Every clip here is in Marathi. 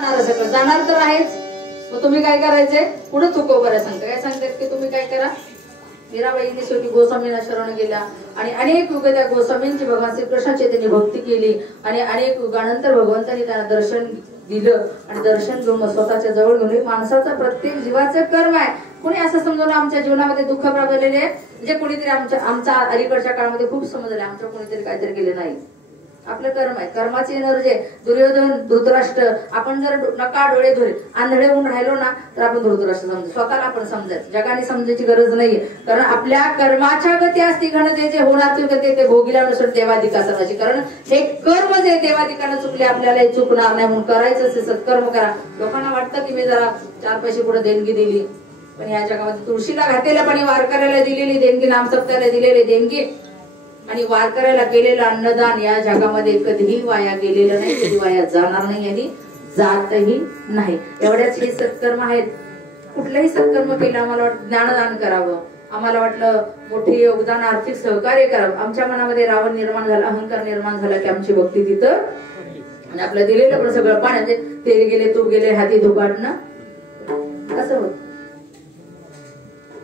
जाणार तर आहेच, मग तुम्ही काय करायचंय पुढे तुकोबरा सांगता काय सांगतात की तुम्ही काय करा. मीराबाईंनी शेवटी गोस्वामींना शरण गेल्या आणि अनेक युग त्या गोस्वामींची भगवान श्रीकृष्णाची त्यांनी भक्ती केली आणि अनेक युगानंतर भगवंतांनी त्यांना दर्शन दिलं आणि दर्शन घेऊन स्वतःच्या जवळ घेऊन. माणसाचा प्रत्येक जीवाचं कर्म आहे. कोणी असं समजून आमच्या जीवनामध्ये दुःख प्राप्तलेले आहे म्हणजे कोणीतरी आमच्या अलीकडच्या काळामध्ये खूप समजले आमच्या कोणीतरी काहीतरी केले नाही. आपलं कर्म आहे, कर्माची एनर्जी. दुर्योधन धृतराष्ट्र आपण जर नका डोळे धुरे आंधळे होऊन राहिलो ना तर आपण धृतराष्ट्र समजू, स्वतःला आपण समजायचं, जगाने समजायची गरज नाहीये. कारण आपल्या कर्माच्या गती असती घनतेचे होणार गती ते भोगीला नसून देवाधिका सर्वाची. कारण हे कर्म जे देवाधिकानं चुकले आपल्याला चुकणार नाही म्हणून करायचं सत्कर्म करा. लोकांना वाटतं की मी जरा 4 पैसे पुढे देणगी दिली, पण या जगामध्ये तुळशीला घातलेल्या पाणी वारकऱ्याला दिलेली देणगी, नामसप्ताला दिलेली देणगी आणि वारकऱ्याला केलेलं अन्नदान या जगामध्ये कधीही वाया गेलेलं नाही, कधी वाया जाणार नाही आणि जातही नाही. एवढ्याच हे सत्कर्म आहेत. कुठलंही सत्कर्म केलं आम्हाला ज्ञानदान करावं, आम्हाला वाटलं मोठे योगदान आर्थिक सहकार्य करावं. आमच्या मनामध्ये रावण निर्माण झाला, अहंकार निर्माण झाला की आमची भक्ती तिथं आणि आपलं दिलेलं पण सगळं पाण्याचे तेल गेले तूप गेले हाती धुपाटणं असं होत.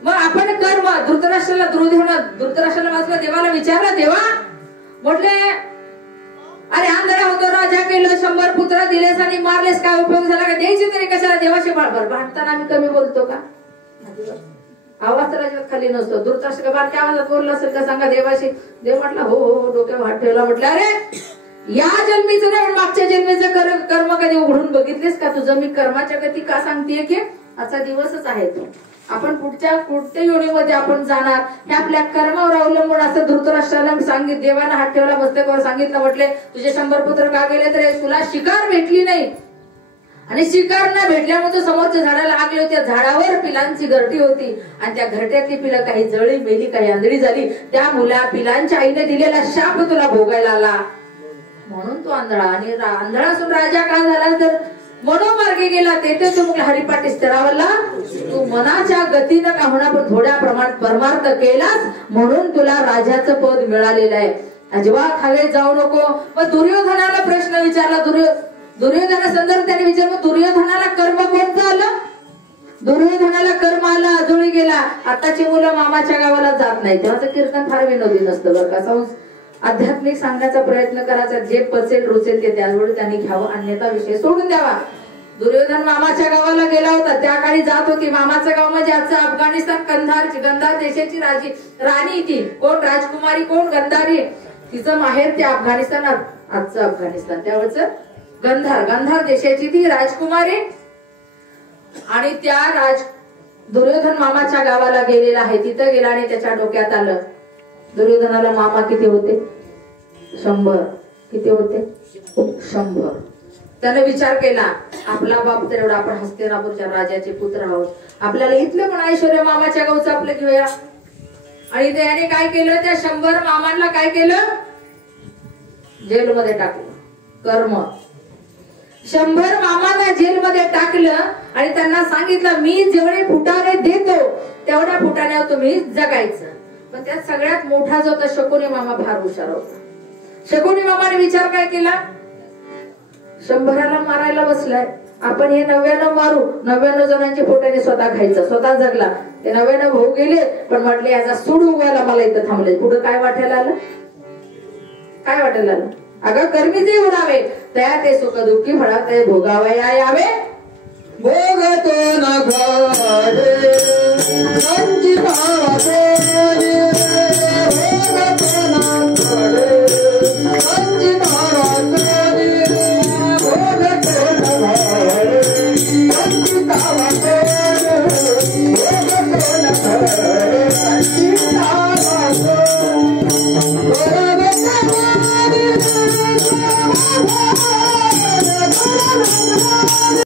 मग आपण कर्म धृतराष्ट्राला वाचलं, देवाला विचारलं, देवा म्हटले अरे आंधळा होतो राजा केलं 100 पुत्र दिलेस आणि मारलेस, काय उपयोग झाला का, द्यायचे तरी कशाला देवाशी भांडताना आम्ही कमी बोलतो का. आवाज तर अजिबात खाली नसतो. धृतराष्ट्र बारक्या आवाजात बोलला असेल का सांगा देवाशी. देव म्हटला हो हो डोक्यावर हात ठेवला, म्हटलं अरे या जन्मीचं नाही मागच्या जन्मीचं कर्म कधी उघडून बघितलेस का तुझं. मी कर्माच्या गती का सांगतेय की आजचा दिवसच आहे तो, आपण पुढच्या योनीमध्ये आपण जाणार हे आपल्या कर्मावर अवलंबून असं. धृतराष्ट्राला सांगितलं, देवाला हात ठेवला मस्तकावर सांगितलं, म्हटले तुझे 100 पुत्र का गेले तर तुला शिकार भेटली नाही आणि शिकार न भेटल्यामुळे समोरच्या झाडाला आग लागली, त्या झाडावर पिलांची घरटी होती आणि त्या घरट्यातली पिलं काही जळी मेली काही आंधळी झाली. त्या मुला पिलांच्या आईने दिलेला शाप तुला भोगायला आला म्हणून तू आंधळा. आणि आंधळा असून राजा का झाला तर मनोमार्गे गेला तेथे तू मग हरिपाठी स्तरावरला तू मनाच्या गतीनं का होणार पण थोड्या प्रमाणात परमार्थ केलास म्हणून तुला राजाचं पद मिळालेलं आहे. अजिबात हवे जाऊ नको. मग दुर्योधनाला प्रश्न विचारला, दुर्योधना संदर्भ त्याने विचारलं दुर्योधनाला कर्म कोणतं आलं. दुर्योधनाला कर्म आला, आजोळी गेला. आताची मुलं मामाच्या गावाला जात नाही, तेव्हाचं कीर्तन फार विनोदी नसतं बरं का. आध्यात्मिक सांगण्याचा प्रयत्न करायचा, जे पचेल रुचेल ते त्याचवेळी त्यांनी घ्यावं, अन्यथा विषय सोडून द्यावा. दुर्योधन मामाच्या गावाला गेला होता, त्या काळी जात होती. मामाचं गाव म्हणजे आजचं अफगाणिस्तान, गंधार देशाची राणी ती कोण, राजकुमारी कोण, गंधारी. तिचं माहेर ते अफगाणिस्तान, आजचं अफगाणिस्तान, त्यावेळेच गंधार देशाची ती राजकुमारी. आणि त्या दुर्योधन मामाच्या गावाला गेलेला आहे. तिथं गेला आणि त्याच्या डोक्यात आलं दुर्योधनाला मामा किती होते 100. किती होते 100. त्याने विचार केला आपला बाप तर एवढा, आपण हस्तिनापूरच्या राजाचे पुत्र आहोत, आपल्याला इथलं पण ऐश्वर्य मामाच्या गावचं आपलं घेऊया. आणि त्याने काय केलं, त्या 100 मामांना काय केलं, जेलमध्ये टाकलं. कर्म 100 मामांना जेलमध्ये टाकलं आणि त्यांना सांगितलं मी जेवढे फुटाणे देतो तेवढ्या फुटाण्यावर तुम्ही जगायचं. पण त्यात सगळ्यात मोठा जो होता शकुनी मामा फार हुशार होता. शकुनी मामाने विचार काय केला, 100ला मारायला बसलाय, आपण हे 99 मारू, 99 जणांचे पोटाने स्वतः खायचं, स्वतः जगला. ते 99 भाऊ गेले पण म्हटले याचा सूड उगवायला मला इथं थांबले. पुढे काय वाटायला आलं, काय वाटायला आलं, अगं कर्मीचे उडावे त्या ते सुख दुःखी फळा ते भोगावया यावे. भोगतो न घरे